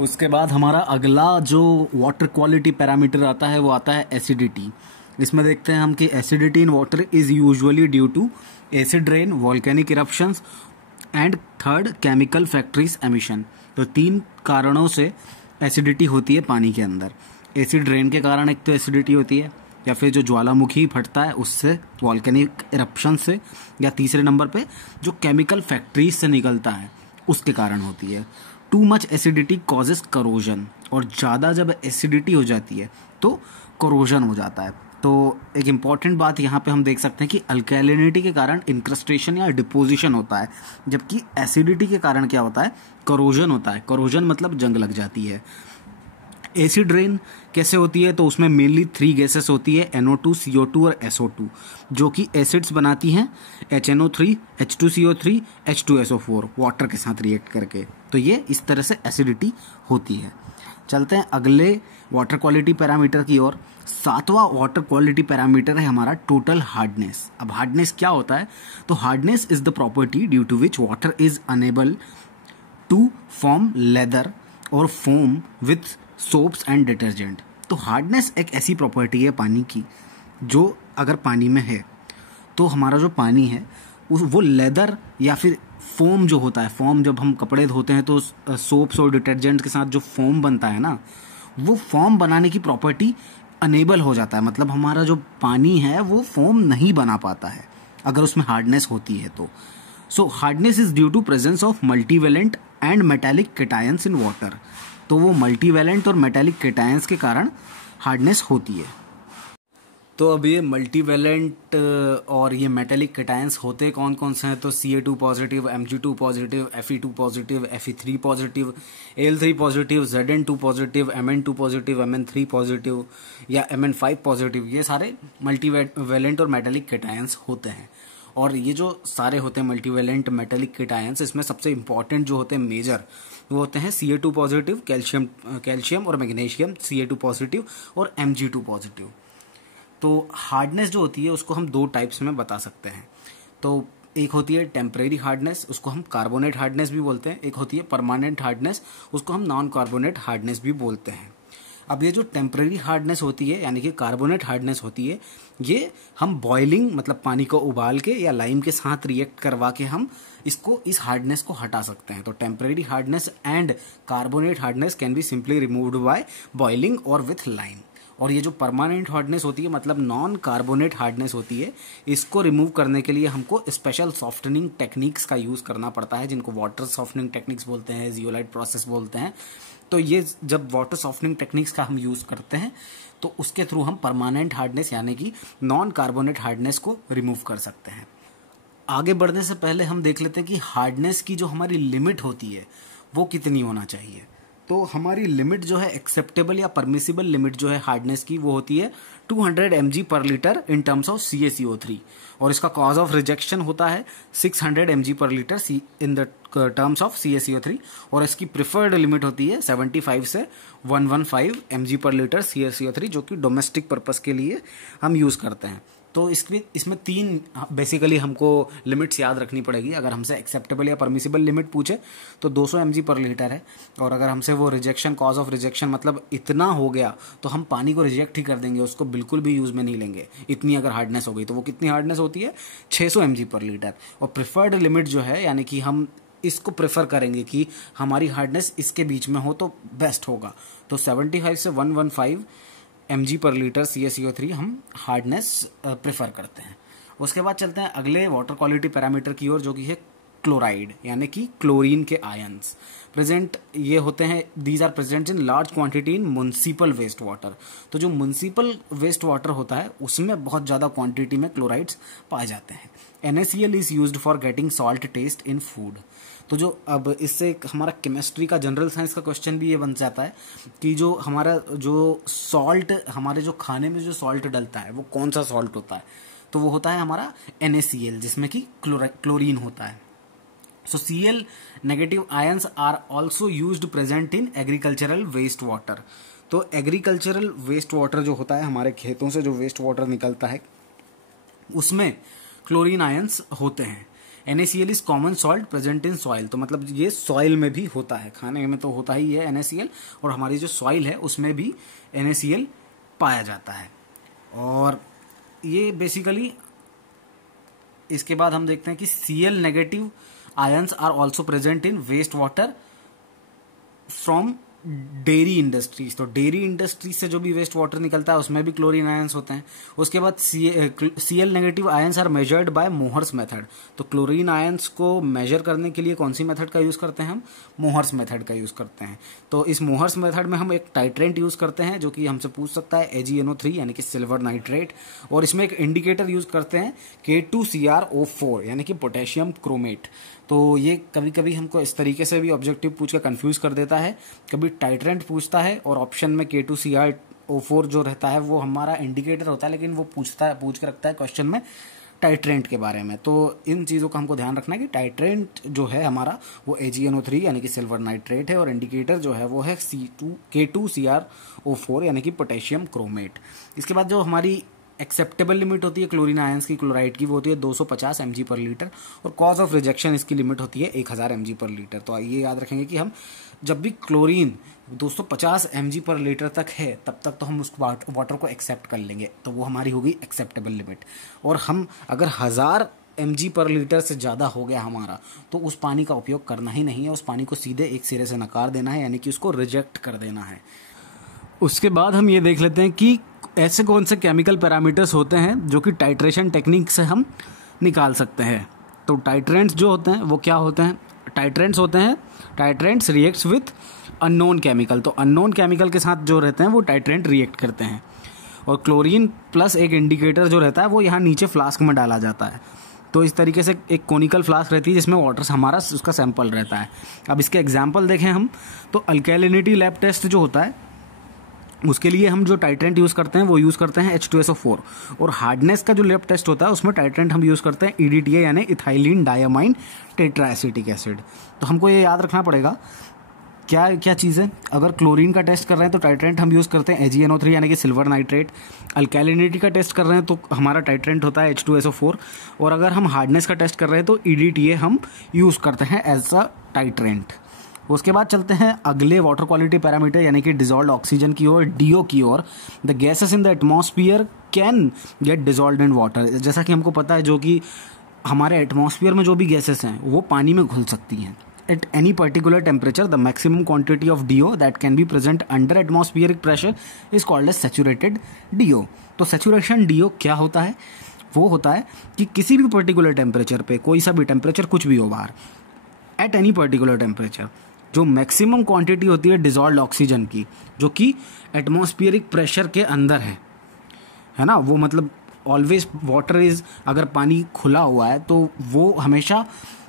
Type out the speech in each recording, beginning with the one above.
उसके बाद हमारा अगला जो वाटर क्वालिटी पैरामीटर आता है वो आता है एसिडिटी। इसमें देखते हैं हम कि acidity in water is usually due to acid rain, volcanic eruptions and third chemical factories emission. तो 3 कारणों से एसिडिटी होती है पानी के अंदर। एसिड रेन के कारण एक तो एसिडिटी होती है, या फिर जो ज्वालामुखी फटता है उससे, वॉल्केनिक इरप्शन से, या तीसरे नंबर पे जो केमिकल फैक्ट्रीज से निकलता है उसके कारण होती है। Too much acidity causes corrosion, और ज़्यादा जब एसिडिटी हो जाती है तो करोजन हो जाता है। तो एक इम्पॉर्टेंट बात यहाँ पे हम देख सकते हैं कि अल्कैलिनिटी के कारण इंक्रस्टेशन या डिपोजिशन होता है, जबकि एसिडिटी के कारण क्या होता है, करोजन होता है। करोजन मतलब जंग लग जाती है। एसिड रेन कैसे होती है, तो उसमें मेनली 3 गैसेस होती है, NO2, CO2 और SO2, जो कि एसिड्स बनाती हैं, HNO3, H2CO3, H2SO4 वाटर के साथ रिएक्ट करके। तो ये इस तरह से एसिडिटी होती है। चलते हैं अगले वाटर क्वालिटी पैरामीटर की ओर। 7वां वाटर क्वालिटी पैरामीटर है हमारा टोटल हार्डनेस। अब हार्डनेस क्या होता है, तो hardness is the property due to which water is unable to form lather और foam with soaps and detergent. तो हार्डनेस एक ऐसी प्रॉपर्टी है पानी की जो अगर पानी में है तो हमारा जो पानी है वो लेदर या फिर फोम जो होता है, फोम जब हम कपड़े धोते हैं तो सोप्स और डिटर्जेंट के साथ जो फोम बनता है ना, वो फोम बनाने की प्रॉपर्टी अनेबल हो जाता है। मतलब हमारा जो पानी है वो फोम नहीं बना पाता है अगर उसमें हार्डनेस होती है तो। So hardness is due to presence of multivalent and metallic cations in water. तो वो मल्टीवेलेंट और मेटालिक केटायंस के कारण हार्डनेस होती है। तो अब ये मल्टीवेलेंट और ये मेटेलिक केटायंस होते कौन कौन से हैं, तो Ca2 positive, Mg2 positive, Fe2 positive, Fe3 positive, Al3 positive, Zn2 positive, Mn2 positive, Mn3 positive या Mn5 पॉजिटिव, ये सारे मल्टीवेलेंट और मेटेलिक केटायंस होते हैं। और ये जो सारे होते हैं मल्टीवेलेंट मेटेलिक केटायंस, इसमें सबसे इंपॉर्टेंट जो होते हैं मेजर, वो होते हैं Ca2 पॉजिटिव, कैल्शियम और मैग्नीशियम, Ca2 पॉजिटिव और Mg2 पॉजिटिव। तो हार्डनेस जो होती है उसको हम 2 टाइप्स में बता सकते हैं। तो एक होती है टेम्परेरी हार्डनेस, उसको हम कार्बोनेट हार्डनेस भी बोलते हैं। एक होती है परमानेंट हार्डनेस, उसको हम नॉन कार्बोनेट हार्डनेस भी बोलते हैं। अब ये जो टेम्परेरी हार्डनेस होती है यानी कि कार्बोनेट हार्डनेस होती है, ये हम बॉइलिंग मतलब पानी को उबाल के या लाइम के साथ रिएक्ट करवा के हम इस हार्डनेस को हटा सकते हैं। तो temporary hardness and carbonate hardness can be simply removed by boiling और विथ लाइम। और ये जो परमानेंट हार्डनेस होती है मतलब नॉन कार्बोनेट हार्डनेस होती है, इसको रिमूव करने के लिए हमको स्पेशल सॉफ्टनिंग टेक्निक्स का यूज करना पड़ता है, जिनको वाटर सॉफ्टनिंग टेक्निक्स बोलते हैं, जियोलाइट प्रोसेस बोलते हैं। तो ये जब वाटर सॉफ्टनिंग टेक्निक्स का हम यूज करते हैं तो उसके थ्रू हम परमानेंट हार्डनेस यानी कि नॉन कार्बोनेट हार्डनेस को रिमूव कर सकते हैं। आगे बढ़ने से पहले हम देख लेते हैं कि हार्डनेस की जो हमारी लिमिट होती है वो कितनी होना चाहिए। तो हमारी लिमिट जो है एक्सेप्टेबल या परमिसिबल लिमिट जो है हार्डनेस की, वो होती है 200 mg per litre in terms of CaCO3, और इसका कॉज ऑफ रिजेक्शन होता है 600 mg per litre in the terms of CaCO3, और इसकी प्रिफर्ड लिमिट होती है 75 से 115 mg पर लीटर CaCO3, जो कि डोमेस्टिक पर्पस के लिए हम यूज करते हैं। तो इसमें 3 बेसिकली हमको लिमिट्स याद रखनी पड़ेगी। अगर हमसे एक्सेप्टेबल या परमिसिबल लिमिट पूछे तो 200 mg पर लीटर है, और अगर हमसे वो रिजेक्शन, कॉज ऑफ रिजेक्शन मतलब इतना हो गया तो हम पानी को रिजेक्ट ही कर देंगे, उसको बिल्कुल भी यूज में नहीं लेंगे। इतनी अगर हार्डनेस हो गई तो वो कितनी हार्डनेस होती है, 600 mg पर लीटर। और प्रिफर्ड लिमिट जो है यानी कि हम इसको प्रेफर करेंगे कि हमारी हार्डनेस इसके बीच में हो तो बेस्ट होगा। तो 75 से 115 mg पर लीटर CaCO3 हम हार्डनेस प्रेफर करते हैं। उसके बाद चलते हैं अगले वाटर क्वालिटी पैरामीटर की ओर, जो कि है क्लोराइड यानी कि क्लोरीन के आयंस प्रेजेंट। ये होते हैं, these are present in large quantity in municipal waste water. तो जो म्युनिसिपल वेस्ट वाटर होता है उसमें बहुत ज़्यादा क्वांटिटी में क्लोराइड्स पाए जाते हैं। NaCl is used for getting salt test in food. तो जो अब इससे हमारा केमिस्ट्री का जनरल साइंस का क्वेश्चन भी ये बन जाता है कि जो हमारा जो सॉल्ट, हमारे जो खाने में जो सॉल्ट डलता है वो कौन सा सॉल्ट होता है, तो वो होता है हमारा NaCl, जिसमें कि क्लोरीन होता है। So Cl negative ions are also used present in agricultural waste water। तो एग्रीकल्चरल वेस्ट वाटर जो होता है, हमारे खेतों से जो वेस्ट वाटर निकलता है उसमें क्लोरीन आयंस होते हैं। NaCl is common salt present in soil, तो मतलब ये सॉइल में भी होता है, खाने में तो होता ही है NaCl, और हमारी जो सॉइल है उसमें भी NaCl पाया जाता है। और ये बेसिकली, इसके बाद हम देखते हैं कि Cl negative ions are also present in waste water from dairy industries. तो डेयरी इंडस्ट्रीज से जो भी वेस्ट वाटर निकलता है उसमें भी क्लोरीन आयंस होते हैं। उसके बाद Cl negative ions are measured by Mohr's method. तो क्लोरीन आयंस को मेजर करने के लिए कौन सी मेथड का यूज करते हैं हम? मोहर्स मेथड का यूज करते हैं। तो इस मोहर्स मेथड में हम एक टाइट्रेंट यूज करते हैं जो कि हमसे पूछ सकता है AgNO3 यानी कि सिल्वर नाइट्रेट, और इसमें एक इंडिकेटर यूज करते हैं K2CrO4 यानी कि पोटेशियम क्रोमेट। तो ये कभी कभी हमको इस तरीके से भी ऑब्जेक्टिव पूछ कर कंफ्यूज कर देता है, कभी टाइट्रेंट पूछता है और ऑप्शन में K2CrO4 जो रहता है वो हमारा इंडिकेटर होता है, लेकिन वो पूछ के रखता है क्वेश्चन में टाइट्रेंट के बारे में। तो इन चीज़ों का हमको ध्यान रखना है कि टाइट्रेंट जो है हमारा वो AgNO3 यानी कि सिल्वर नाइट्रेट है, और इंडिकेटर जो है वो है K2CrO4 यानी कि पोटेशियम क्रोमेट। इसके बाद जो हमारी एक्सेप्टेबल लिमिट होती है क्लोरीन आयंस की, क्लोराइड की, वो होती है 250 mg पर लीटर, और कॉज ऑफ रिजेक्शन इसकी लिमिट होती है 1000 mg पर लीटर। तो ये याद रखेंगे कि हम जब भी क्लोरीन 250 mg पर लीटर तक है तब तक तो हम उस वाटर को एक्सेप्ट कर लेंगे, तो वो हमारी होगी एक्सेप्टेबल लिमिट। और हम अगर 1000 mg पर लीटर से ज़्यादा हो गया हमारा, तो उस पानी का उपयोग करना ही नहीं है, उस पानी को सीधे एक सिरे से नकार देना है, यानी कि उसको रिजेक्ट कर देना है। उसके बाद हम ये देख लेते हैं कि ऐसे कौन से केमिकल पैरामीटर्स होते हैं जो कि टाइट्रेशन टेक्निक से हम निकाल सकते हैं। तो टाइट्रेंट्स जो होते हैं वो क्या होते हैं? टाइट्रेंट्स होते हैं, टाइट्रेंट्स रिएक्ट्स विथ अननोन केमिकल। तो अननोन केमिकल के साथ जो रहते हैं वो टाइट्रेंट रिएक्ट करते हैं। और क्लोरीन प्लस एक इंडिकेटर जो रहता है वो यहाँ नीचे फ्लास्क में डाला जाता है। तो इस तरीके से एक कोनिकल फ्लास्क रहती है जिसमें वाटर हमारा उसका सैंपल रहता है। अब इसके एग्जाम्पल देखें हम, तो अल्कैलिनिटी लैब टेस्ट जो होता है उसके लिए हम जो टाइट्रेंट यूज़ करते हैं वो यूज़ करते हैं H2SO4, और हार्डनेस का जो लैब टेस्ट होता है उसमें टाइट्रेंट हम यूज़ करते हैं EDTA यानी इथाइलिन डायमाइन टेट्राएसिटिक एसिड। तो हमको ये याद रखना पड़ेगा क्या क्या चीज़ है। अगर क्लोरीन का टेस्ट कर रहे हैं तो टाइट्रेंट हम यूज़ करते हैं AgNO3 यानी कि सिल्वर नाइट्रेट। अल्कैलिनिटी का टेस्ट कर रहे हैं तो हमारा टाइट्रेंट होता है H2SO4, और अगर हम हार्डनेस का टेस्ट कर रहे हैं तो EDTA हम यूज़ करते हैं एज अ टाइट्रेंट। उसके बाद चलते हैं अगले वाटर क्वालिटी पैरामीटर यानी कि डिजॉल्व्ड ऑक्सीजन की ओर, DO की ओर। The gases in the atmosphere can get dissolved in water. जैसा कि हमको पता है जो कि हमारे एटमॉस्फियर में जो भी गैसेस हैं वो पानी में घुल सकती हैं। At any particular temperature the maximum quantity of DO that can be present under atmospheric pressure is called as saturated DO। तो सैचुरेशन DO क्या होता है? वो होता है कि किसी भी पर्टिकुलर टेम्परेचर पे, कोई सा भी टेम्परेचर कुछ भी हो बाहर, एट एनी पर्टिकुलर टेम्परेचर जो मैक्सिमम क्वांटिटी होती है डिजॉल्व्ड ऑक्सीजन की, जो कि एटमॉस्फियरिक प्रेशर के अंदर है ना, वो मतलब ऑलवेज वाटर इज, अगर पानी खुला हुआ है तो वो हमेशा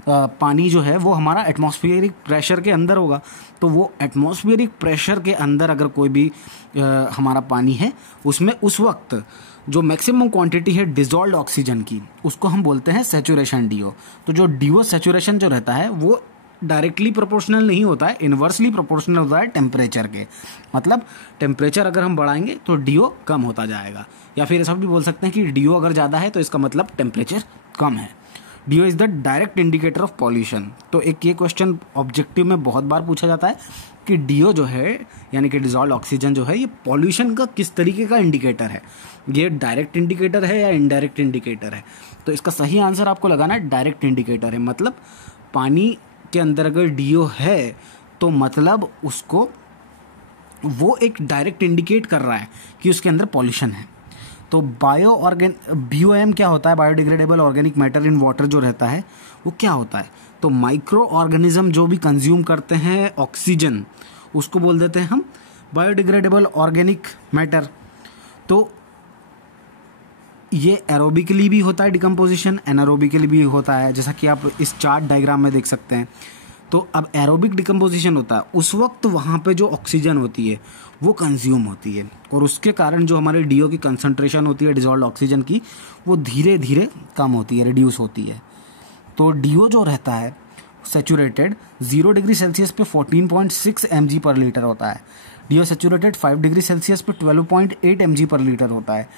पानी जो है वो हमारा एटमॉस्फियरिक प्रेशर के अंदर होगा। तो वो एटमॉस्फियरिक प्रेशर के अंदर अगर कोई भी हमारा पानी है उसमें उस वक्त जो मैक्सिमम क्वांटिटी है डिजॉल्व्ड ऑक्सीजन की उसको हम बोलते हैं सैचुरेशन DO। तो जो DO सैचुरेशन जो रहता है वो डायरेक्टली प्रोपोर्शनल नहीं होता है, इन्वर्सली प्रोपोर्शनल होता है टेम्परेचर के। मतलब टेम्परेचर अगर हम बढ़ाएंगे तो DO कम होता जाएगा, या फिर ऐसा भी बोल सकते हैं कि DO अगर ज़्यादा है तो इसका मतलब टेम्परेचर कम है। DO is the direct indicator of pollution. तो एक ये क्वेश्चन ऑब्जेक्टिव में बहुत बार पूछा जाता है कि DO जो है यानी कि डिजॉल्व्ड ऑक्सीजन जो है ये पॉल्यूशन का किस तरीके का इंडिकेटर है, ये डायरेक्ट इंडिकेटर है या इनडायरेक्ट इंडिकेटर है। तो इसका सही आंसर आपको लगाना है डायरेक्ट इंडिकेटर है। मतलब पानी के अंदर अगर DO है तो मतलब उसको वो एक डायरेक्ट इंडिकेट कर रहा है कि उसके अंदर पॉल्यूशन है। तो BOM क्या होता है? Biodegradable organic matter in water जो रहता है वो क्या होता है? तो माइक्रो ऑर्गेनिज्म जो भी कंज्यूम करते हैं ऑक्सीजन उसको बोल देते हैं हम बायोडिग्रेडेबल ऑर्गेनिक मैटर। तो ये एरोबिकली भी होता है डिकम्पोजिशन, एनारोबिकली भी होता है, जैसा कि आप इस चार्ट डायग्राम में देख सकते हैं। तो अब एरोबिक डिकम्पोजिशन होता है उस वक्त वहाँ पे जो ऑक्सीजन होती है वो कंज्यूम होती है, और उसके कारण जो हमारे DO की कंसंट्रेशन होती है डिजॉल्व्ड ऑक्सीजन की वो धीरे धीरे कम होती है, रिड्यूस होती है। तो DO जो रहता है सैचुरेटेड 0 डिग्री सेल्सियस पे 14.6 mg पर लीटर होता है। DO सैचुरेटेड 5 डिग्री सेल्सियस पे 12.8 mg पर लीटर होता है।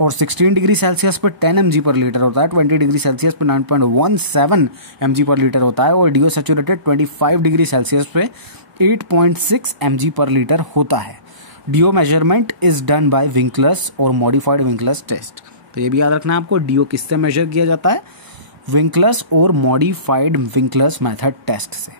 और 16 डिग्री सेल्सियस पे 10 mg पर लीटर होता है, 20 डिग्री सेल्सियस पे 9.17 mg पर लीटर होता है, और डीओ सैचुरेटेड 25 डिग्री सेल्सियस पे 8.6 mg पर लीटर होता है। DO measurement is done by Winkler's और मॉडिफाइड विंकलर्स टेस्ट। तो ये भी याद रखना है आपको, डीओ किससे मेजर किया जाता है? विंकलर्स और मॉडिफाइड विंकलर्स मेथड टेस्ट से।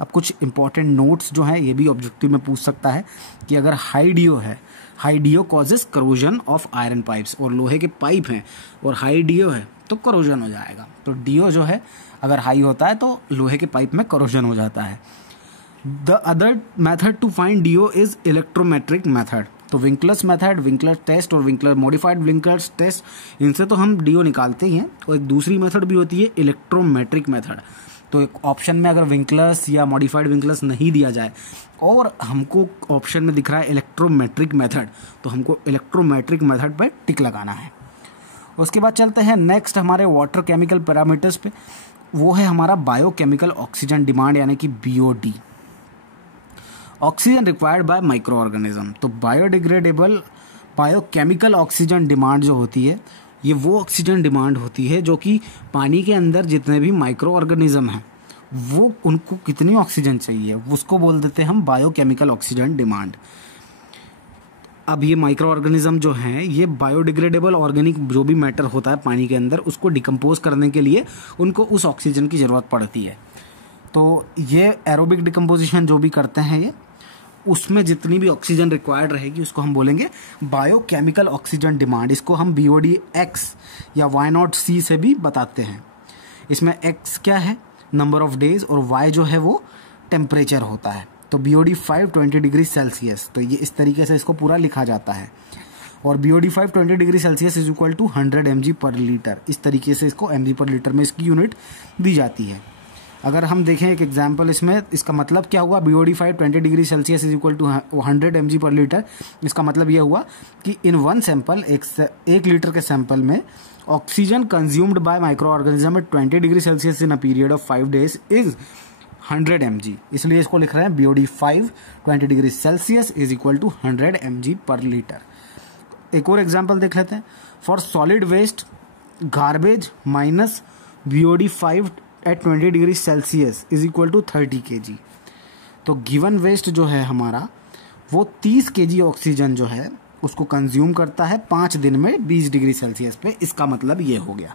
अब कुछ इंपॉर्टेंट नोट्स जो हैं ये भी ऑब्जेक्टिव में पूछ सकता है कि अगर हाई डीओ है, high DO causes corrosion of iron pipes, और लोहे के पाइप हैं और हाई डीओ है तो करोजन हो जाएगा। तो डीओ जो है अगर हाई होता है तो लोहे के पाइप में करोजन हो जाता है। The other method to find DO is electrometric method. तो विंकलर्स मेथड, विंकलर टेस्ट और विंकलर मॉडिफाइड विंकलर्स टेस्ट, इनसे तो हम डीओ निकालते ही हैं। और एक दूसरी मेथड भी होती है इलेक्ट्रोमेट्रिक मेथड। तो एक ऑप्शन में अगर विंकलर्स या मॉडिफाइड विंकलर्स नहीं दिया जाए और हमको ऑप्शन में दिख रहा है इलेक्ट्रोमेट्रिक मेथड, तो हमको इलेक्ट्रोमेट्रिक मेथड पर टिक लगाना है। उसके बाद चलते हैं नेक्स्ट हमारे वाटर केमिकल पैरामीटर्स पे। वो है हमारा बायोकेमिकल ऑक्सीजन डिमांड यानी कि BOD. Oxygen required by micro organism. तो बायोडिग्रेडेबल बायोकेमिकल ऑक्सीजन डिमांड जो होती है ये वो ऑक्सीजन डिमांड होती है जो कि पानी के अंदर जितने भी माइक्रो ऑर्गेनिज्म हैं वो उनको कितनी ऑक्सीजन चाहिए उसको बोल देते हैं हम बायोकेमिकल ऑक्सीजन डिमांड। अब ये माइक्रो ऑर्गेनिज्म जो हैं ये बायोडिग्रेडेबल ऑर्गेनिक जो भी मैटर होता है पानी के अंदर उसको डिकम्पोज करने के लिए उनको उस ऑक्सीजन की ज़रूरत पड़ती है। तो ये एरोबिक डिकम्पोजिशन जो भी करते हैं ये, उसमें जितनी भी ऑक्सीजन रिक्वायर्ड रहेगी उसको हम बोलेंगे बायोकेमिकल ऑक्सीजन डिमांड। इसको हम BOD X या Y0C से भी बताते हैं। इसमें X क्या है? नंबर ऑफ डेज, और Y जो है वो टेम्परेचर होता है। तो BOD 5 20 डिग्री सेल्सियस, तो ये इस तरीके से इसको पूरा लिखा जाता है। और BOD 5 20 degree Celsius is equal to 100 mg per litre. इस तरीके से इसको mg पर लीटर में इसकी यूनिट दी जाती है। अगर हम देखें एक एग्जाम्पल इसमें, इसका मतलब क्या हुआ? BOD 5 20 degree Celsius is equal to 100 mg per litre. इसका मतलब ये हुआ कि इन वन सैंपल, एक लीटर के सैंपल में oxygen consumed by micro organism at 20 degree Celsius in a period of 5 days is 100 mg। इसलिए इसको लिख रहे हैं BOD 5 20 degree Celsius is equal to 100 mg per litre. एक और एग्जाम्पल देख लेते हैं। For solid waste garbage minus BOD 5 at 20 degree Celsius is equal to 30 kg। तो गिवन वेस्ट जो है हमारा वो 30 kg ऑक्सीजन जो है उसको कंज्यूम करता है 5 दिन में 20 डिग्री सेल्सियस पे। इसका मतलब ये हो गया।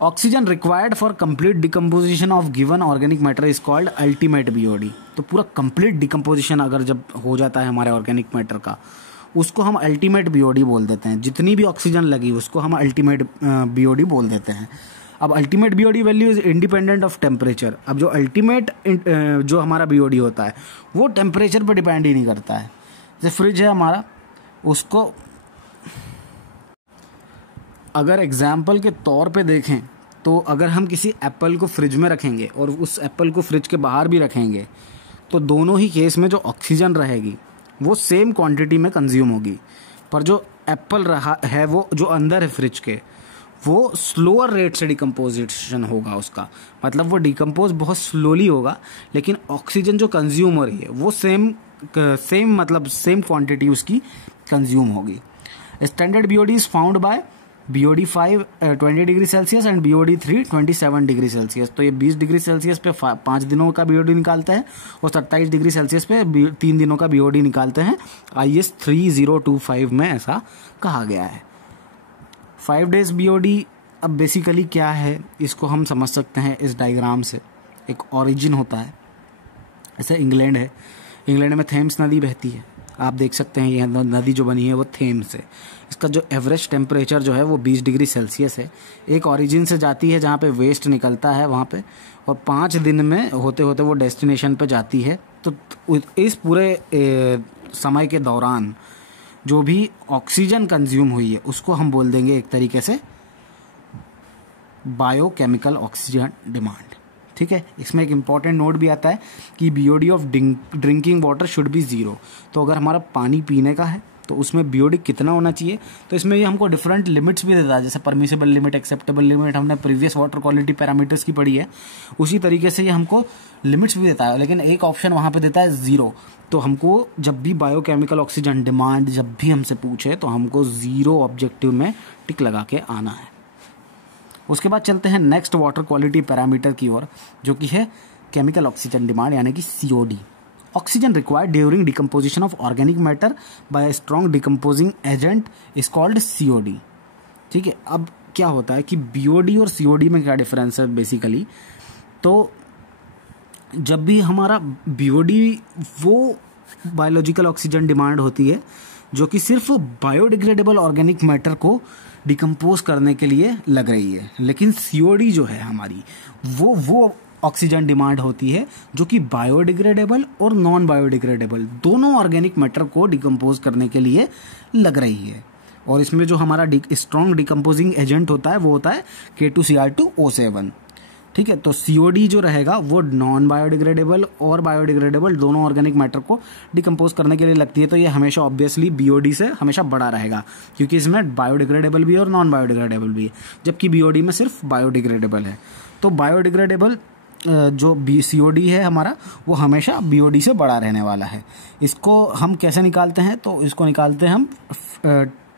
Oxygen required for complete decomposition of given organic matter is called ultimate BOD। तो पूरा कंप्लीट डिकम्पोजिशन अगर जब हो जाता है हमारे ऑर्गेनिक मैटर का, उसको हम अल्टीमेट BOD बोल देते हैं। जितनी भी ऑक्सीजन लगी उसको हम अल्टीमेट BOD बोल देते हैं। अब ultimate BOD value is independent of temperature. अब जो अल्टीमेट जो हमारा BOD होता है वो टेम्परेचर पर डिपेंड ही नहीं करता है। जैसे फ्रिज है हमारा, उसको अगर एग्जाम्पल के तौर पे देखें तो अगर हम किसी एप्पल को फ्रिज में रखेंगे और उस एप्पल को फ्रिज के बाहर भी रखेंगे तो दोनों ही केस में जो ऑक्सीजन रहेगी वो सेम क्वांटिटी में कंज्यूम होगी। पर जो एप्पल रहा है वो जो अंदर है फ्रिज के, वो स्लोअर रेट से डिकम्पोजिशन होगा उसका, मतलब वो डिकम्पोज बहुत स्लोली होगा, लेकिन ऑक्सीजन जो कंज्यूम हो रही है वो सेम मतलब सेम क्वांटिटी उसकी कंज्यूम होगी। Standard BOD is found by BOD 5 20 degree Celsius and BOD 3 27 degree Celsius. तो ये 20 डिग्री सेल्सियस पे 5 दिनों का BOD निकालते हैं और 27 डिग्री सेल्सियस पे 3 दिनों का BOD निकालते हैं। IS 3025 में ऐसा कहा गया है। 5 days BOD अब बेसिकली क्या है इसको हम समझ सकते हैं इस डायग्राम से। एक ओरिजिन होता है, जैसे इंग्लैंड है, इंग्लैंड में थेम्स नदी बहती है, आप देख सकते हैं यह नदी जो बनी है वो थेम्स है। इसका जो एवरेज टेम्परेचर जो है वो 20 डिग्री सेल्सियस है। एक ओरिजिन से जाती है जहाँ पे वेस्ट निकलता है वहाँ पे, और 5 दिन में होते होते वो डेस्टिनेशन पे जाती है। तो इस पूरे समय के दौरान जो भी ऑक्सीजन कंज्यूम हुई है उसको हम बोल देंगे एक तरीके से बायोकेमिकल ऑक्सीजन डिमांड। ठीक है, इसमें एक इम्पॉर्टेंट नोट भी आता है कि BOD of drinking water should be 0। तो अगर हमारा पानी पीने का है तो उसमें बीओडी कितना होना चाहिए। तो इसमें ये हमको डिफरेंट लिमिट्स भी देता है, जैसे परमिसिबल लिमिट, एक्सेप्टेबल लिमिट, हमने प्रीवियस वाटर क्वालिटी पैरामीटर्स की पढ़ी है, उसी तरीके से ये हमको लिमिट्स भी देता है। लेकिन एक ऑप्शन वहाँ पे देता है 0। तो हमको जब भी बायोकेमिकल ऑक्सीजन डिमांड जब भी हमसे पूछे तो हमको 0 ऑब्जेक्टिव में टिक लगा के आना है। उसके बाद चलते हैं नेक्स्ट वाटर क्वालिटी पैरामीटर की ओर, जो कि है केमिकल ऑक्सीजन डिमांड यानी कि COD. Oxygen required during decomposition of organic matter bye strong decomposing agent is called COD. ठीक है, अब क्या होता है कि बीओडी और सीओडी में क्या डिफरेंस है बेसिकली। तो जब भी हमारा बीओडी वो बायोलॉजिकल ऑक्सीजन डिमांड होती है जो कि सिर्फ बायोडिग्रेडेबल ऑर्गेनिक मैटर को डिकम्पोज करने के लिए लग रही है, लेकिन सीओडी जो है हमारी वो ऑक्सीजन डिमांड होती है जो कि बायोडिग्रेडेबल और नॉन बायोडिग्रेडेबल दोनों ऑर्गेनिक मैटर को डिकम्पोज करने के लिए लग रही है। और इसमें जो हमारा स्ट्रॉन्ग डिकम्पोजिंग एजेंट होता है वो होता है K2Cr2O7। ठीक है, तो सीओडी जो रहेगा वो नॉन बायोडिग्रेडेबल और बायोडिग्रेडेबल दोनों ऑर्गेनिक मैटर को डिकम्पोज करने के लिए लगती है। तो ये हमेशा ऑब्वियसली बीओडी से हमेशा बड़ा रहेगा, क्योंकि इसमें बायोडिग्रेडेबल भी है और नॉन बायोडिग्रेडेबल भी है, जबकि बीओडी में सिर्फ बायोडिग्रेडेबल है। तो बायोडिग्रेडेबल जो सीओडी है हमारा वो हमेशा बीओडी से बड़ा रहने वाला है। इसको हम कैसे निकालते हैं, तो इसको निकालते हैं हम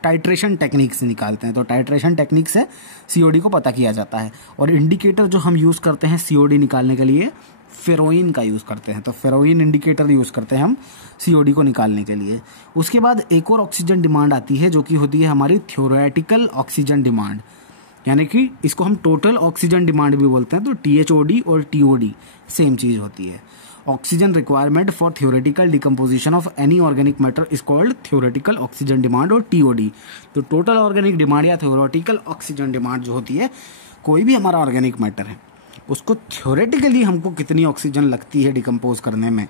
टाइट्रेशन टेक्निक से निकालते हैं। तो टाइट्रेशन टेक्निक से सीओडी को पता किया जाता है। और इंडिकेटर जो हम यूज़ करते हैं सीओडी निकालने के लिए फेरोइन का यूज़ करते हैं। तो फेरोइन इंडिकेटर यूज़ करते हैं हम सीओडी को निकालने के लिए। उसके बाद एक और ऑक्सीजन डिमांड आती है जो कि होती है हमारी थ्योरेटिकल ऑक्सीजन डिमांड, यानी कि इसको हम टोटल ऑक्सीजन डिमांड भी बोलते हैं। तो THOD और TOD सेम चीज़ होती है। Oxygen requirement for theoretical decomposition of any organic matter is called theoretical oxygen demand और TOD। तो टोटल ऑर्गेनिक डिमांड या थ्योरेटिकल ऑक्सीजन डिमांड जो होती है, कोई भी हमारा ऑर्गेनिक मैटर है उसको थ्योरेटिकली हमको कितनी ऑक्सीजन लगती है डिकम्पोज करने में,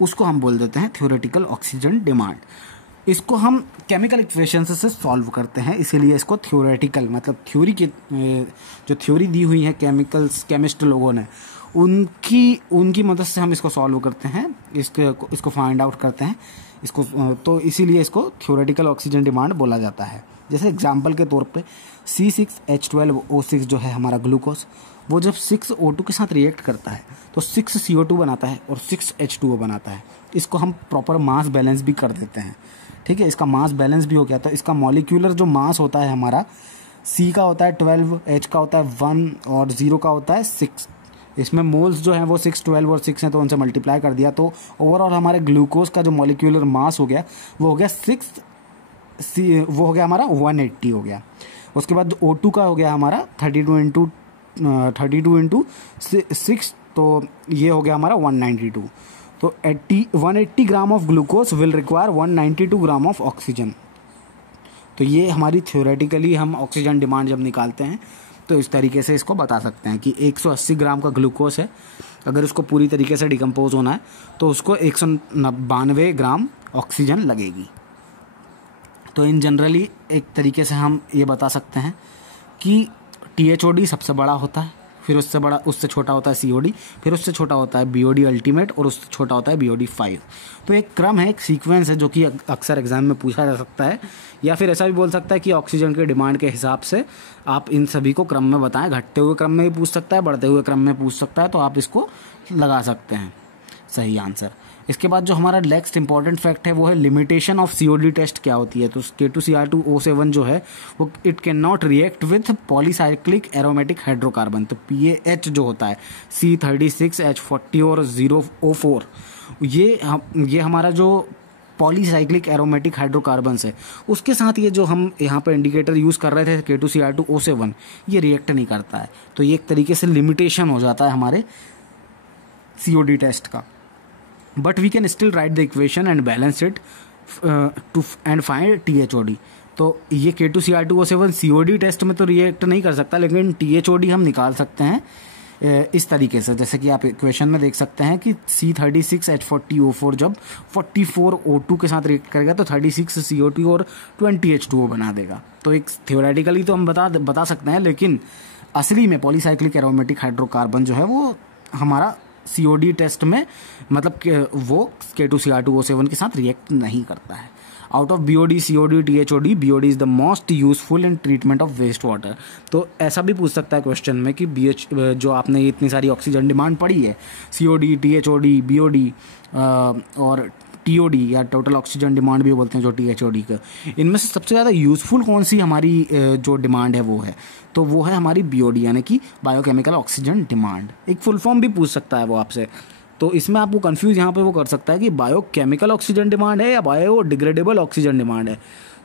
उसको हम बोल देते हैं थ्योरेटिकल ऑक्सीजन डिमांड। इसको हम केमिकल इक्वेशन से सॉल्व करते हैं, इसीलिए इसको थ्योरेटिकल मतलब थ्योरी की जो थ्योरी दी हुई है केमिस्ट लोगों ने उनकी मदद से हम इसको सॉल्व करते हैं, इसको फाइंड आउट करते हैं इसको। तो इसीलिए इसको थ्योरेटिकल ऑक्सीजन डिमांड बोला जाता है। जैसे एग्जांपल के तौर पे C6H12O6 जो है हमारा ग्लूकोज, वो जब 6O2 के साथ रिएक्ट करता है तो 6CO2 बनाता है और 6H2O बनाता है। इसको हम प्रॉपर मास बैलेंस भी कर देते हैं। ठीक है, इसका मास बैलेंस भी हो गया। तो इसका मॉलिक्यूलर जो मास होता है हमारा, C का होता है 12, H का होता है 1 और 0 का होता है 6। इसमें मोल्स जो हैं वो 6, 12 और 6 हैं, तो उनसे मल्टीप्लाई कर दिया तो ओवरऑल हमारे ग्लूकोज का जो मॉलिक्यूलर मास हो गया वो हो गया 6, वो हो गया हमारा 180 हो गया। उसके बाद O2 का हो गया हमारा 32 इंटू 6, तो ये हो गया हमारा 192। तो 180 gram of glucose will require 192 gram of oxygen. तो ये हमारी थ्योरेटिकली हम ऑक्सीजन डिमांड जब निकालते हैं तो इस तरीके से इसको बता सकते हैं कि 180 ग्राम का ग्लूकोज है, अगर उसको पूरी तरीके से डिकम्पोज होना है तो उसको 192 ग्राम ऑक्सीजन लगेगी। तो इन जनरली एक तरीके से हम ये बता सकते हैं कि THOD सबसे बड़ा होता है, फिर उससे छोटा होता है COD, फिर उससे छोटा होता है BOD अल्टीमेट और उससे छोटा होता है BOD 5। तो एक क्रम है, एक सीक्वेंस है जो कि अक्सर एग्जाम में पूछा जा सकता है, या फिर ऐसा भी बोल सकता है कि ऑक्सीजन के डिमांड के हिसाब से आप इन सभी को क्रम में बताएं। घटते हुए क्रम में भी पूछ सकता है, बढ़ते हुए क्रम में पूछ सकता है, तो आप इसको लगा सकते हैं सही आंसर। इसके बाद जो हमारा नेक्स्ट इंपॉर्टेंट फैक्ट है वो है लिमिटेशन ऑफ COD टेस्ट क्या होती है। तो K2Cr2O7 जो है वो it can not react with polycyclic aromatic hydrocarbon. तो PAH जो होता है C36H40 और 0O4, ये हमारा जो पॉलीसाइक्लिक एरोमेटिक हाइड्रोकार्बन्स है उसके साथ ये जो हम यहाँ पे इंडिकेटर यूज़ कर रहे थे K2Cr2O7, ये रिएक्ट नहीं करता है। तो ये एक तरीके से लिमिटेशन हो जाता है हमारे COD टेस्ट का। But we can still write the equation and balance it to and find THOD। तो ये K2Cr2O7 COD टेस्ट में तो रिएक्ट नहीं कर सकता, लेकिन THOD हम निकाल सकते हैं इस तरीके से, जैसे कि आप इक्वेशन में देख सकते हैं कि C36H40O4 जब 44O2 के साथ रिएक्ट करेगा तो 36 CO2 और 20 H2O बना देगा। तो एक थियोरेटिकली तो हम बता सकते हैं, लेकिन असली में पॉलीसाइक्लिक एरोमेटिक हाइड्रोकार्बन जो है वो हमारा COD टेस्ट में मतलब वो K2Cr2O7 के साथ रिएक्ट नहीं करता है। Out of BOD, COD, THOD, BOD is the most useful in treatment of waste water. तो ऐसा भी पूछ सकता है क्वेश्चन में कि जो आपने इतनी सारी ऑक्सीजन डिमांड पढ़ी है, COD, THOD, BOD और TOD या टोटल ऑक्सीजन डिमांड भी बोलते हैं जो THOD का, इनमें से सबसे ज़्यादा यूजफुल कौन सी हमारी जो डिमांड है वो है, तो वो है हमारी BOD यानी कि बायोकेमिकल ऑक्सीजन डिमांड। एक फुल फॉर्म भी पूछ सकता है वो आपसे, तो इसमें आपको कंफ्यूज यहाँ पे वो कर सकता है कि बायोकेमिकल ऑक्सीजन डिमांड है या बायोडिग्रेडेबल ऑक्सीजन डिमांड है।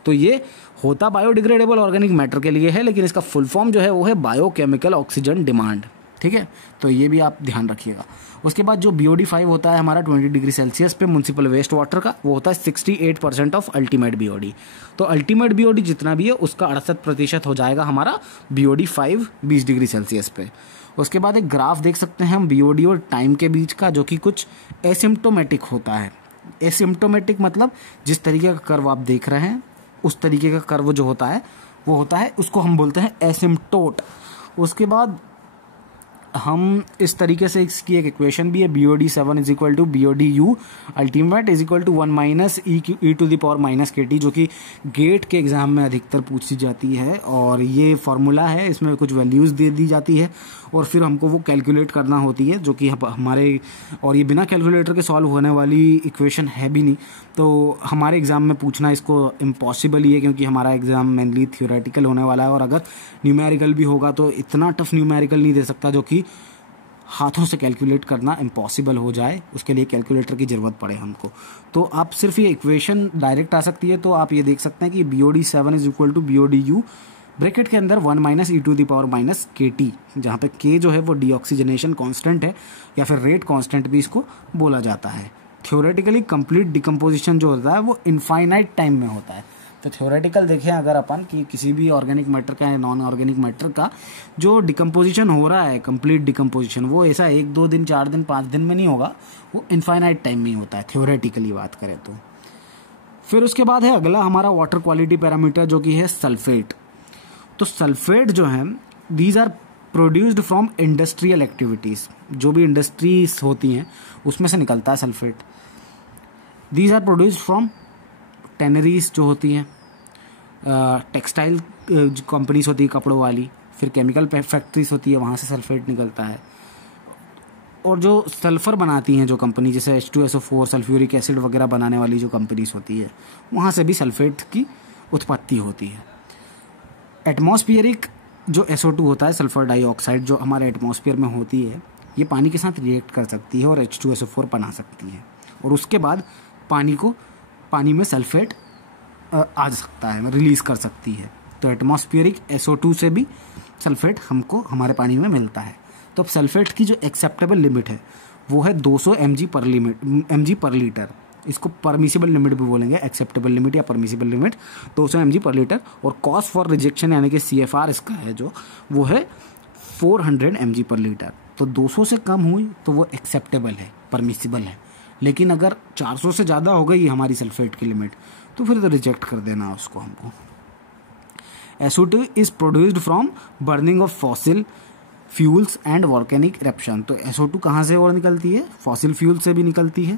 तो ये होता बायोडिग्रेडेबल ऑर्गेनिक मैटर के लिए है, लेकिन इसका फुल फॉर्म जो है वो है बायोकेमिकल ऑक्सीजन डिमांड। ठीक है, तो ये भी आप ध्यान रखिएगा। उसके बाद जो BOD5 होता है हमारा 20 डिग्री सेल्सियस पे म्युनिसिपल वेस्ट वाटर का, वो होता है 68% ऑफ अल्टीमेट BOD। तो अल्टीमेट BOD जितना भी है उसका 68% हो जाएगा हमारा BOD5 20 डिग्री सेल्सियस पे। उसके बाद एक ग्राफ देख सकते हैं हम BOD और टाइम के बीच का, जो कि कुछ एसिम्प्टोमेटिक होता है। एसिम्प्टोमेटिक मतलब जिस तरीके का कर्व आप देख रहे हैं उस तरीके का कर्व जो होता है वो होता है, उसको हम बोलते हैं एसिम्प्टोट। उसके बाद हम इस तरीके से इसकी एक इक्वेशन भी है, BOD7 is equal to BODU ultimate is equal to 1 minus e to the power minus KT, जो कि गेट के एग्जाम में अधिकतर पूछी जाती है। और ये फॉर्मूला है, इसमें कुछ वैल्यूज दे दी जाती है और फिर हमको वो कैलकुलेट करना होती है, जो कि हमारे, और ये बिना कैलकुलेटर के सॉल्व होने वाली इक्वेशन है भी नहीं। तो हमारे एग्जाम में पूछना इसको इम्पॉसिबल ही है, क्योंकि हमारा एग्जाम मेनली थ्योरेटिकल होने वाला है, और अगर न्यूमेरिकल भी होगा तो इतना टफ न्यूमेरिकल नहीं दे सकता जो कि हाथों से कैलकुलेट करना इम्पॉसिबल हो जाए, उसके लिए कैलकुलेटर की ज़रूरत पड़े हमको। तो आप सिर्फ ये इक्वेशन डायरेक्ट आ सकती है, तो आप ये देख सकते हैं कि BOD7 is equal to BODU bracket के अंदर 1 minus e to the power minus KT, जहाँ पे K जो है वो डीऑक्सीजनेशन कांस्टेंट है या फिर रेट कांस्टेंट भी इसको बोला जाता है। थ्योरेटिकली कंप्लीट डिकम्पोजिशन जो होता है वो इनफाइनाइट टाइम में होता है। तो थ्योरेटिकल देखें अगर अपन कि किसी भी ऑर्गेनिक मैटर का या नॉन ऑर्गेनिक मैटर का जो डिकम्पोजिशन हो रहा है, कंप्लीट डिकम्पोजिशन, वो ऐसा 1 2 दिन 4 दिन 5 दिन में नहीं होगा, वो इनफाइनाइट टाइम में ही होता है थ्योरेटिकली बात करें तो। फिर उसके बाद है अगला हमारा वाटर क्वालिटी पैरामीटर, जो कि है सल्फेट। तो सल्फेट जो है, these are produced from industrial activities, जो भी इंडस्ट्रीज होती हैं उसमें से निकलता है sulphate. These are produced from tanneries जो होती हैं, टेक्सटाइल कंपनीज होती है कपड़ों वाली, फिर केमिकल फैक्ट्रीज होती है, वहाँ से सल्फेट निकलता है। और जो सल्फ़र बनाती हैं जो कंपनी, जैसे H2SO4 सल्फ्यूरिक एसिड वगैरह बनाने वाली जो कंपनीज होती है, वहाँ से भी सल्फेट की उत्पत्ति होती है। एटमॉस्फियरिक जो SO2 होता है, सल्फर डाइऑक्साइड, जो हमारे एटमॉस्फेयर में होती है, ये पानी के साथ रिएक्ट कर सकती है और H2SO4 बना सकती है, और उसके बाद पानी में सल्फेट आ सकता है, रिलीज़ कर सकती है। तो एटमॉस्फियरिक SO2 से भी सल्फेट हमको हमारे पानी में मिलता है। तो अब सल्फेट की जो एक्सेप्टेबल लिमिट है वो है 200 mg पर लीटर। इसको परमिसिबल लिमिट भी बोलेंगे, एक्सेप्टेबल लिमिट या permissible limit 200 mg per litre. और कॉस्ट फॉर रिजेक्शन यानी कि CFR इसका है जो, वो है 400 mg पर लीटर। तो 200 से कम हुई तो वो एक्सेप्टेबल है, परमिसिबल है, लेकिन अगर 400 से ज़्यादा हो गई हमारी सल्फेट की लिमिट तो फिर तो रिजेक्ट कर देना उसको हमको। SO2 is produced from burning of fossil fuels and volcanic eruption. तो SO2 कहाँ से और निकलती है? फॉसिल फ्यूल से भी निकलती है,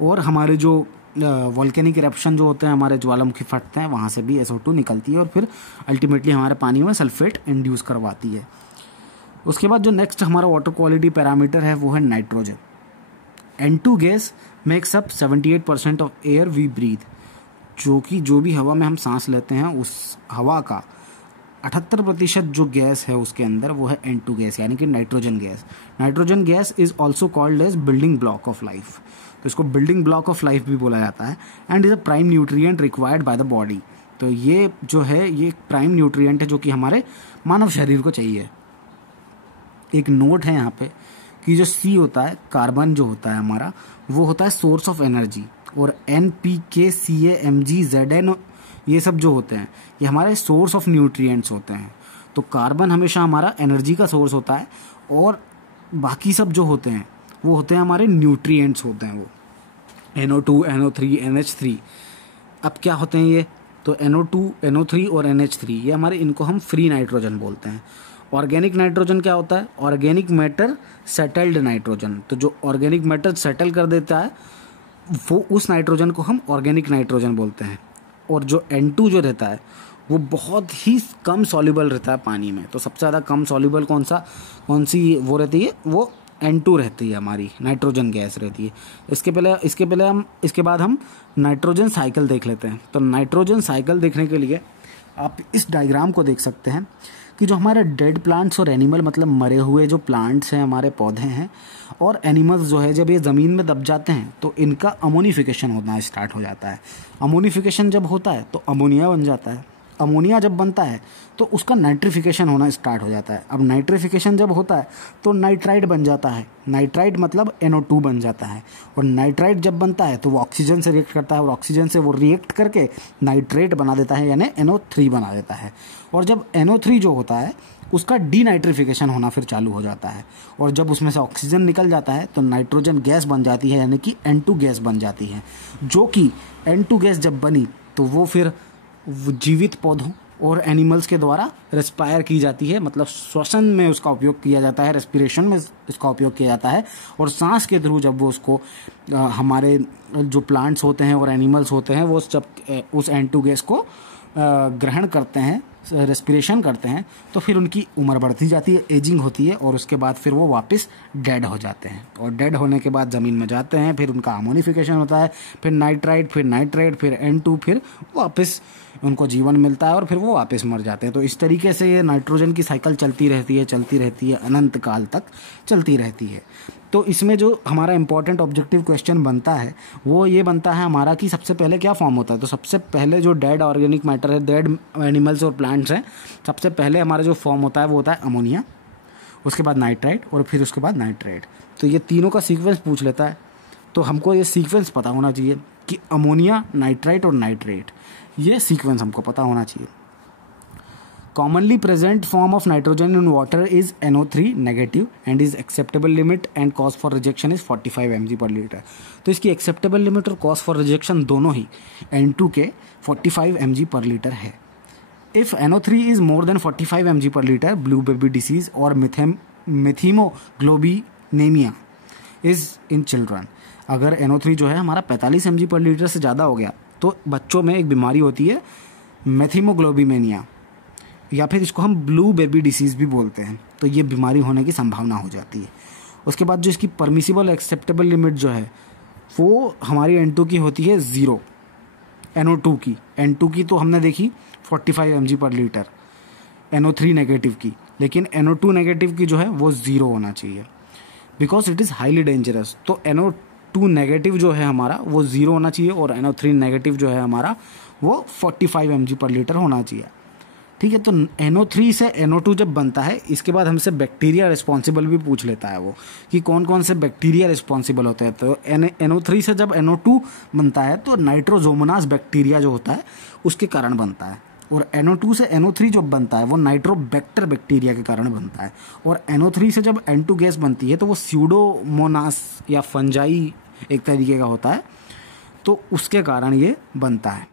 और हमारे जो वॉल्केनिक इरप्शन जो होते हैं, हमारे ज्वालामुखी फटते हैं, वहाँ से भी SO2 निकलती है और फिर अल्टीमेटली हमारे पानी में सल्फेट इंड्यूस करवाती है। उसके बाद जो नेक्स्ट हमारा वाटर क्वालिटी पैरामीटर है वो है nitrogen. N2 gas makes up 78% of air we breathe, जो भी हवा में हम सांस लेते हैं उस हवा का 78% जो गैस है उसके अंदर वो है N2 गैस, यानी कि nitrogen gas. Nitrogen gas is also called as building block of life, तो इसको बिल्डिंग ब्लॉक ऑफ लाइफ भी बोला जाता है। And is a prime nutrient required by the body. तो ये जो है ये प्राइम न्यूट्रिएंट है जो कि हमारे मानव शरीर को चाहिए। एक नोट है यहाँ पे कि जो C होता है, कार्बन जो होता है हमारा, वो होता है सोर्स ऑफ एनर्जी, और NPK CA Mg Zn ये सब जो होते हैं ये हमारे सोर्स ऑफ न्यूट्रिएंट्स होते हैं। तो कार्बन हमेशा हमारा एनर्जी का सोर्स होता है, और बाकी सब जो होते हैं वो होते हैं हमारे न्यूट्रिएंट्स होते हैं, वो NO2 NO3 NH3। अब क्या होते हैं ये? तो NO2 NO3 और NH3 ये हमारे, इनको हम फ्री नाइट्रोजन बोलते हैं। ऑर्गेनिक नाइट्रोजन क्या होता है? Organic matter settled nitrogen. तो जो ऑर्गेनिक मैटर सेटल कर देता है वो उस नाइट्रोजन को हम ऑर्गेनिक नाइट्रोजन बोलते हैं। और जो N2 जो रहता है वो बहुत ही कम सॉल्युबल रहता है पानी में। तो सबसे ज़्यादा कम सॉल्युबल कौन सी वो रहती है? वो N2 रहती है, हमारी नाइट्रोजन गैस रहती है। इसके बाद हम नाइट्रोजन साइकिल देख लेते हैं। तो नाइट्रोजन साइकिल देखने के लिए आप इस डायग्राम को देख सकते हैं कि जो हमारे डेड प्लांट्स और एनिमल, मतलब मरे हुए जो प्लांट्स हैं, हमारे पौधे हैं और एनिमल्स जो है, जब ये ज़मीन में दब जाते हैं तो इनका अमोनिफिकेशन होना स्टार्ट हो जाता है। अमोनिफिकेशन जब होता है तो अमोनिया बन जाता है। अमोनिया जब बनता है तो उसका नाइट्रिफिकेशन होना स्टार्ट हो जाता है। अब नाइट्रिफिकेशन जब होता है तो नाइट्राइट बन जाता है। नाइट्राइट मतलब NO2 बन जाता है। और नाइट्राइट जब बनता है तो वो ऑक्सीजन से रिएक्ट करता है और ऑक्सीजन से वो रिएक्ट करके नाइट्रेट बना देता है, यानी NO3 बना देता है। और जब NO3 जो होता है उसका डीनाइट्रिफिकेशन होना फिर चालू हो जाता है। और जब उसमें से ऑक्सीजन निकल जाता है तो नाइट्रोजन गैस बन जाती है, यानी कि N2 गैस बन जाती है। जो कि N2 गैस जब बनी तो वो फिर जीवित पौधों और एनिमल्स के द्वारा रेस्पायर की जाती है, मतलब श्वसन में उसका उपयोग किया जाता है, रेस्पिरेशन में इसका उपयोग किया जाता है। और सांस के थ्रू जब वो उसको हमारे जो प्लांट्स होते हैं और एनिमल्स होते हैं वो जब उस N2 गैस को ग्रहण करते हैं, रेस्पिरेशन करते हैं, तो फिर उनकी उम्र बढ़ती जाती है, एजिंग होती है और उसके बाद फिर वो वापस डेड हो जाते हैं। और डेड होने के बाद ज़मीन में जाते हैं, फिर उनका अमोनिफिकेशन होता है, फिर नाइट्राइट, फिर N2, फिर वापस उनको जीवन मिलता है और फिर वो वापस मर जाते हैं। तो इस तरीके से ये नाइट्रोजन की साइकिल चलती रहती है, अनंत काल तक चलती रहती है। तो इसमें जो हमारा इंपॉर्टेंट ऑब्जेक्टिव क्वेश्चन बनता है वो ये बनता है हमारा कि सबसे पहले क्या फॉर्म होता है। तो सबसे पहले जो डेड ऑर्गेनिक मैटर है, डेड एनिमल्स और प्लांट्स हैं, सबसे पहले हमारा जो फॉर्म होता है वो होता है अमोनिया, उसके बाद नाइट्राइट और फिर उसके बाद नाइट्रेट। तो ये तीनों का सीक्वेंस पूछ लेता है। तो हमको ये सीक्वेंस पता होना चाहिए कि अमोनिया, नाइट्राइट और नाइट्रेट, ये सीक्वेंस हमको पता होना चाहिए। Commonly present form of nitrogen in water is NO3 negative and is acceptable limit and cause for rejection is 45 mg per liter। तो इसकी acceptable limit और cause for rejection दोनों ही N2 के 45 mg per liter है। If NO3 is more than 45 mg per liter, blue baby disease और methemoglobinemia is in children। अगर NO3 जो है हमारा 45 mg per liter से ज़्यादा हो गया तो बच्चों में एक बीमारी होती है मेथीमोग्लोबिनेमिया, या फिर इसको हम ब्लू बेबी डिसीज़ भी बोलते हैं। तो ये बीमारी होने की संभावना हो जाती है। उसके बाद जो इसकी परमिसिबल एक्सेप्टेबल लिमिट जो है वो हमारी N2 की होती है 0, N2 की तो हमने देखी 45 mg per litre, NO3 negative की, लेकिन NO2 नेगेटिव की जो है वो 0 होना चाहिए because it is highly dangerous. तो NO2 नेगेटिव जो है हमारा वो 0 होना चाहिए और NO3 नेगेटिव जो है हमारा वो 45 mg पर लीटर होना चाहिए। ठीक है। तो NO3 से NO2 जब बनता है इसके बाद हमसे बैक्टीरिया रिस्पॉन्सिबल भी पूछ लेता है वो कि कौन कौन से बैक्टीरिया रिस्पॉन्सिबल होते हैं। तो NO3 से जब NO2 बनता है तो नाइट्रोजोमोनास बैक्टीरिया जो होता है उसके कारण बनता है। और NO2 से NO3 जो बनता है वो नाइट्रोबैक्टर बैक्टीरिया के कारण बनता है। और NO3 से जब N2 गैस बनती है तो वो स्यूडोमोनास या फंजाई एक तरीके का होता है, तो उसके कारण ये बनता है।